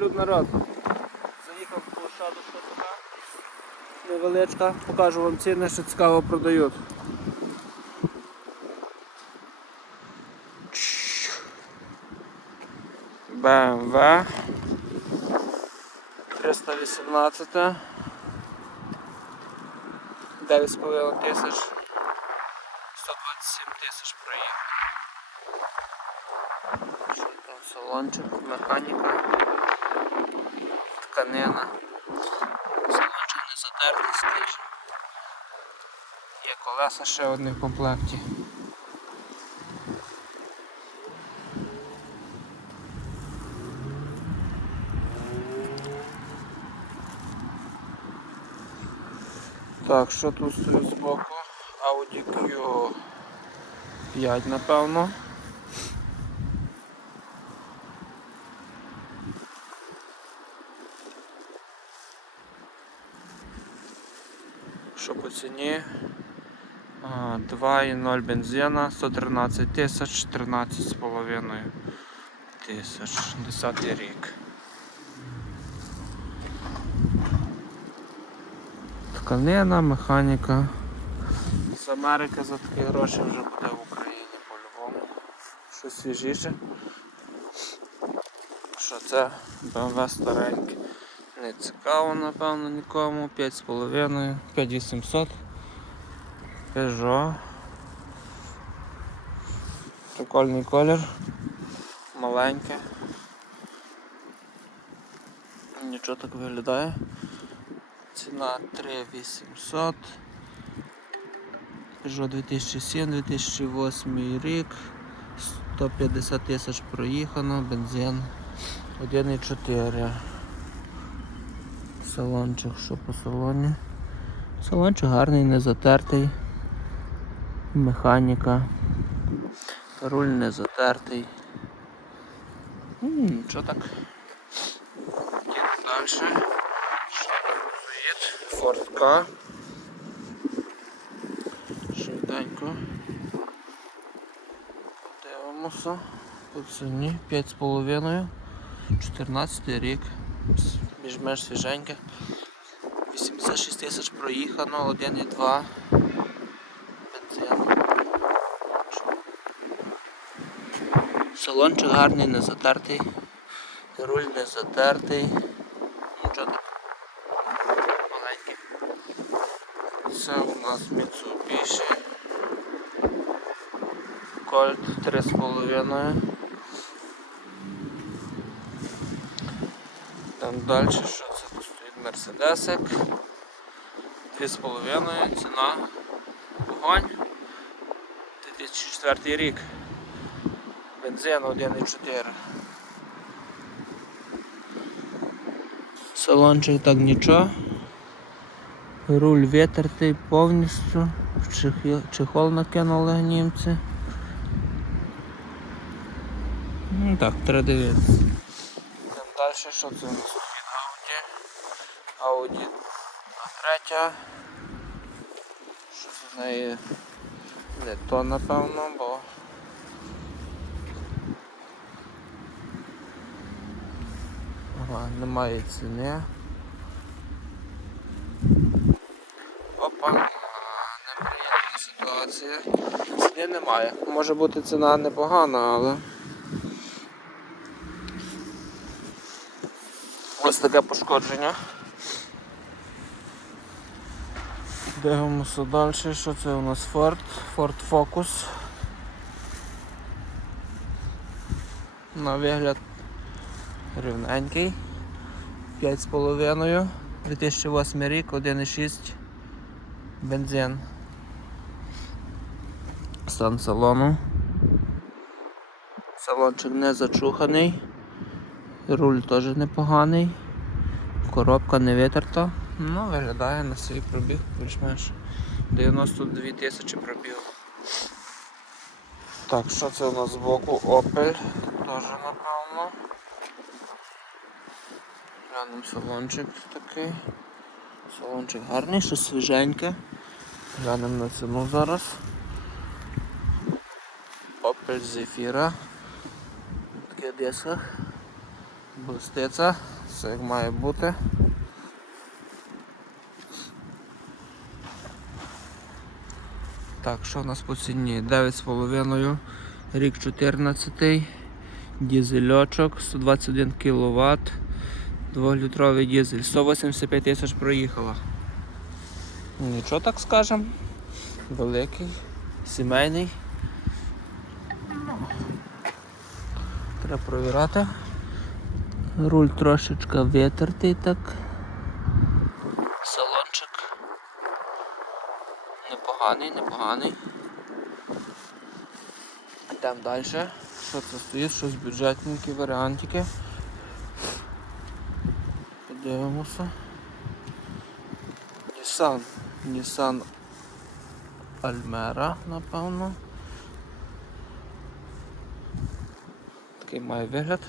Люд народ. Заїхав в площаду така. Невеличка. Покажу вам ціни, що цікаво продають. BMW 318 9,5 тисяч 127 тисяч проїхав. Що там салончик, механіка, тканина. Салончик не скажімо. Є колеса ще одні в комплекті. Так, що тут стоїть збоку? Audi Q5, напевно. Що по ціні? 2,0 бензина, 113 тисяч, 13 з половиною тисяч, 10 рік. Тканина, механіка. З Америки за такі гроші вже буде в Україні по-любому. Щось свіжіше. Що це BMW стареньке. Не цікаво, напевно, нікому. 5,5, 5800. Peugeot. Прикольний колір. Маленьке. Нічого так виглядає. Ціна 3800. Peugeot 2007, 2008 рік. 150 тисяч проїхано, бензин 1,4. Салончик, що по салоні? Салончик гарний, не затертий. Механіка. Руль не затертий. М, Нічого так. Їдемо далі. Ford K. Швиденько. Дивимося. По ціні 5,5. 14 рік. Більш-менш свіженьке. 86 тисяч проїхано, 1,2 бензин. Салончик гарний, не затертий. Руль не затертий. Нічого так. Маленький. Це у нас Mitsubishi. Colt 3,5. Там далі що це тут стоїть Мерседесик. 2,5 ціна. Вогонь. 2004 рік. Бензин 1,4. Салончик так нічого. Руль витертий повністю. Чехол накинули німці. Ну так, треба дивитися. Далі, що це у нас Audi. Audi третя. Щось з неї не то напевно, бо ага, немає ціни. Опа, неприємна ситуація. Ціни немає. Може бути ціна непогана, але. Ось таке пошкодження. Дивимося далі, що це у нас Ford, Ford Focus. На вигляд рівненький. 5,5. 2008 рік, 1,6 бензин. Стан салону. Салончик не зачуханий. Руль теж непоганий. Коробка не витерта. Ну, виглядає на свій пробіг більш-менш 92 тисячі пробіг. Так, що це у нас збоку? Opel. Теж напевно. Глянемо салончик такий. Салончик гарний, щось свіженьке. Глянемо на ціну зараз. Opel Zafira. Такий дисках. Блистиця, все як має бути. Так, що в нас по ціні? 9,5, рік 14, дізельочок, 121 кВт, 2-літровий дізель, 185 тисяч проїхала. Нічого так скажем. Великий, сімейний. Ну, Треба провірати. Руль трошечка витертий так. Салончик. Непоганий, непоганий. Йдемо далі. Що це стоїть? Щось бюджетненькі варіантики. Подивимося. Nissan. Nissan Almera, напевно. Такий має вигляд.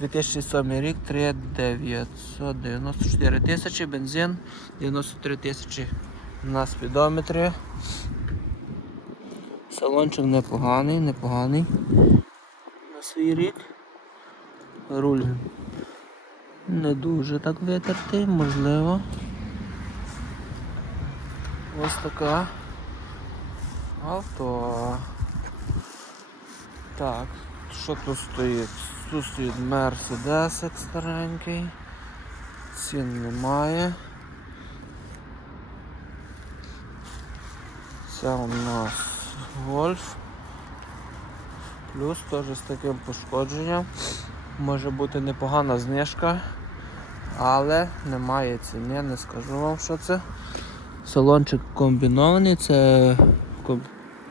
2007 рік, 3994 тисячі, бензин, 93 тисячі на спідометрі. Салончик непоганий, непоганий на свій рік. Руль не дуже так витертий, можливо. Ось така авто. Так, що тут стоїть? Тут стоїть Mercedes старенький. Цін немає. Це у нас гольф. Плюс теж з таким пошкодженням. Може бути непогана знижка, але немає ціни, не скажу вам, що це. Салончик комбінований, це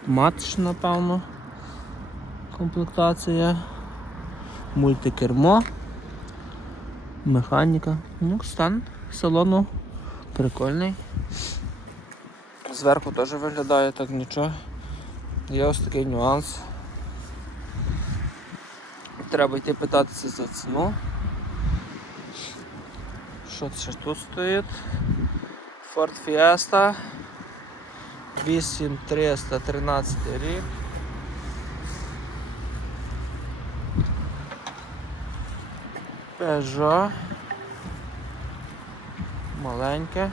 матч, напевно. Комплектація. Мультикермо. Механіка. Ну, стан салону прикольний. Зверху теж виглядає так нічого. Є ось такий нюанс. Треба йти питатися за ціну. Що це тут стоїть? Ford Fiesta 8313 рік. Peugeot. Маленьке.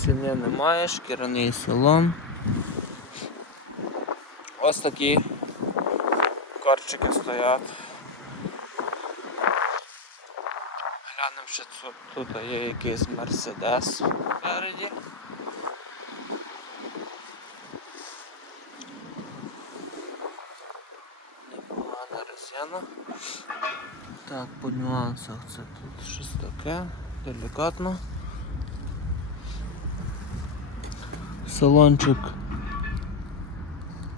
Ціни немає, шкіряний салон. Ось такі корчики стоять. Глянемо, що тут, тут є якийсь Мерседес спереді. Непогана резина. Так, по нюансах це тут щось таке, делікатно. Салончик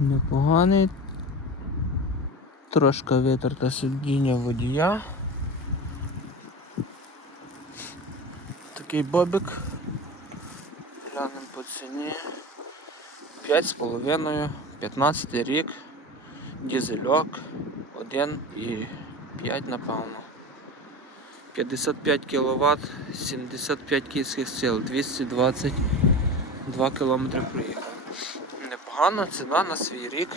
непоганий. Трошки витерте сидіння водія. Такий бобик. Глянемо по ціні. 5,5, 15 рік, дізельок, 1 і 5 напевно. 55 кВт, 75 кінських сил, 222 км проїхав. Непогана ціна на свій рік.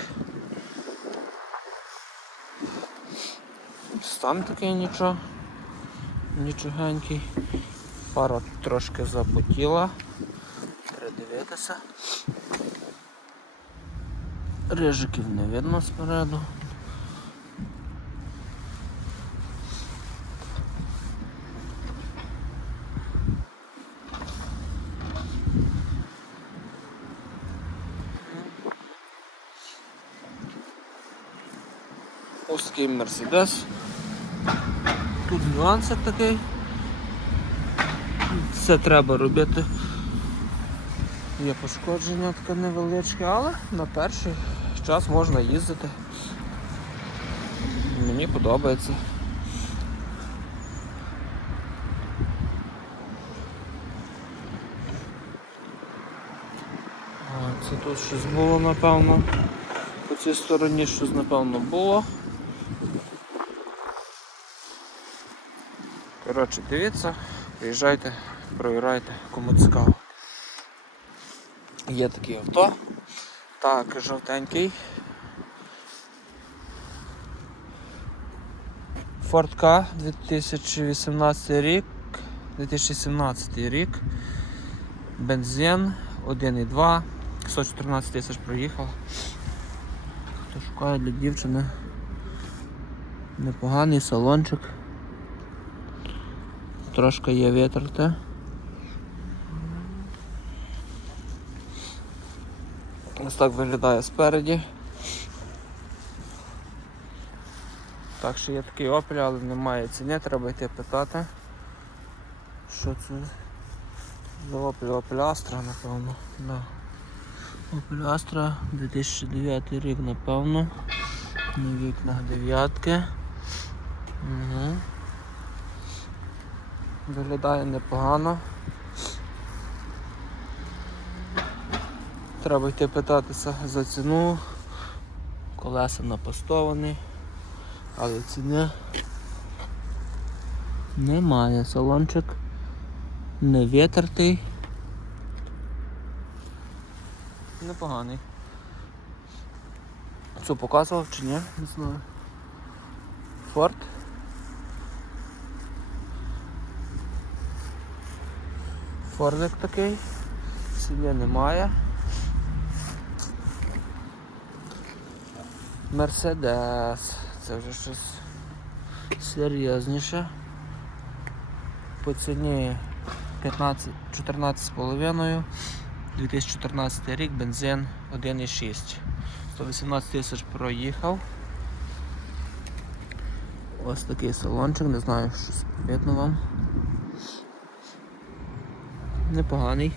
Стан такий нічого, нічогенький. Пара трошки запотіла. Передивитися. Рижиків не видно спереду. Ось такий Мерседес. Тут нюансик такий. Це треба робити. Є пошкодження таке невеличке, але на перший час можна їздити. Мені подобається. Це тут щось було, напевно. По цій стороні щось, напевно, було. Коротше, дивіться, приїжджайте, провірайте, кому цікаво. Є такі авто. Так, жовтенький. Ford K 2018 рік, 2017 рік. Бензин 1,2, 114 тисяч проїхав. Хто шукає для дівчини непоганий салончик. Трошки є витерте. Ось так виглядає спереді. Так що є такий Opel, але немає ціни, треба йти питати. Що це за Opel? Opel Astra, напевно. Да. Opel Astra 2009 рік, напевно. На вікнах дев'ятки. Угу. Виглядає непогано. Треба йти питатися за ціну. Колеса напастовані, але ціни немає. Салончик не витертий. Непоганий. Що показував чи ні? Не знаю. Форд. Фордик такий. Ціни немає. Мерседес. Це вже щось серйозніше. По ціні 15, 14,5. 2014 рік, бензин 1,6. 118 тисяч проїхав. Ось такий салончик, не знаю, що видно вам. Непоганий.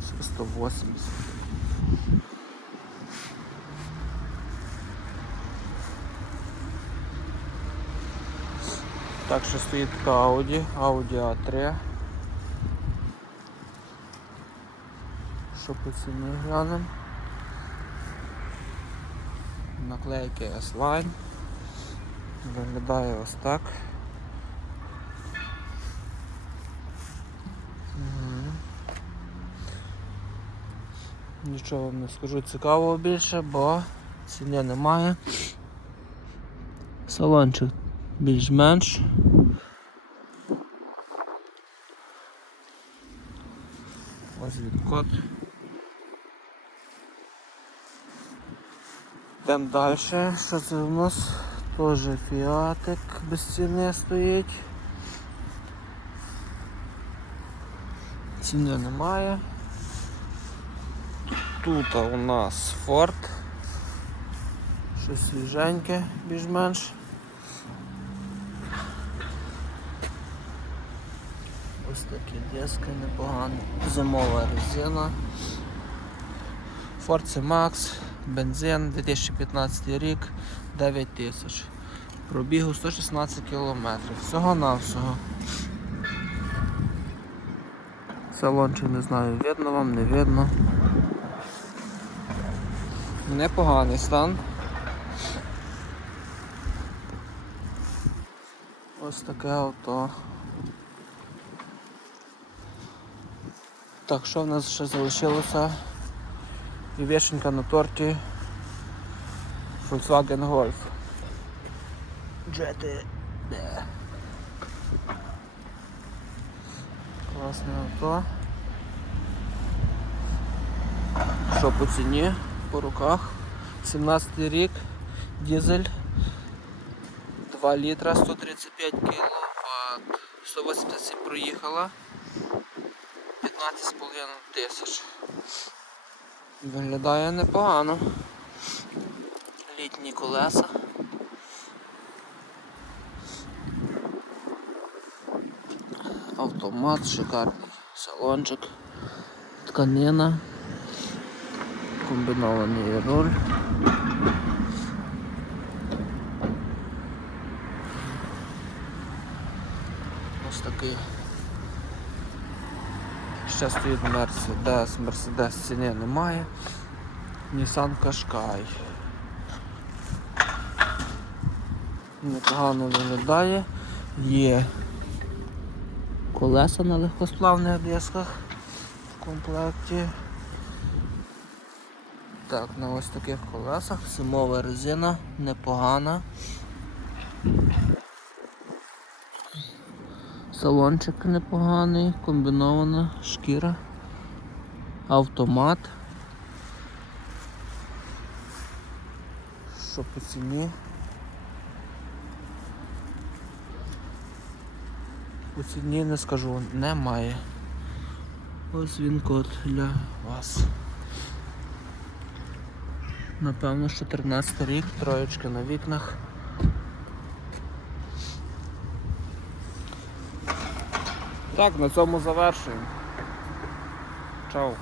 Ще 180. Так що стоїть така Audi, Audi A3. Що по ціні глянемо? Наклейки S-Line. Виглядає ось так. Нічого вам не скажу цікавого більше, бо ціни немає. Салончик більш-менш. Ось відкот. Йдемо далі. Що це у нас? Теж фіатик без ціни стоїть. Ціни немає. Тут у нас Ford. Щось свіженьке, більш-менш. Ось такі диски непогані. Зимова резина. Ford C-Max, бензин 2015 рік, 9 тисяч. Пробігу 116 кілометрів. Всього навсього. Салончик не знаю, видно вам, не видно. Непоганий стан. Ось таке авто. Так, що в нас ще залишилося? І вишенька на торті Volkswagen Golf. GT. Класне авто. Що по ціні? По руках. 17 рік, дизель, 2 літра, 135 кВт, 187 проїхала, 15,5 тисяч. Виглядає непогано. Літні колеса. Автомат, шикарний салончик, тканина, комбінований руль. Ось такий. Ще стоїть Мерседес, Мерседес ціни немає. Nissan Qashqai. Непогано виглядає. Є колеса на легкосплавних дисках. в комплекті. Так, на ось таких колесах. Зимова резина, непогана. Салончик непоганий, комбінована шкіра, автомат. Що по ціні? По ціні не скажу, немає. Ось він код для вас. Напевно, що 13 рік, троєчка на вікнах. Так, на цьому завершуємо. Чао.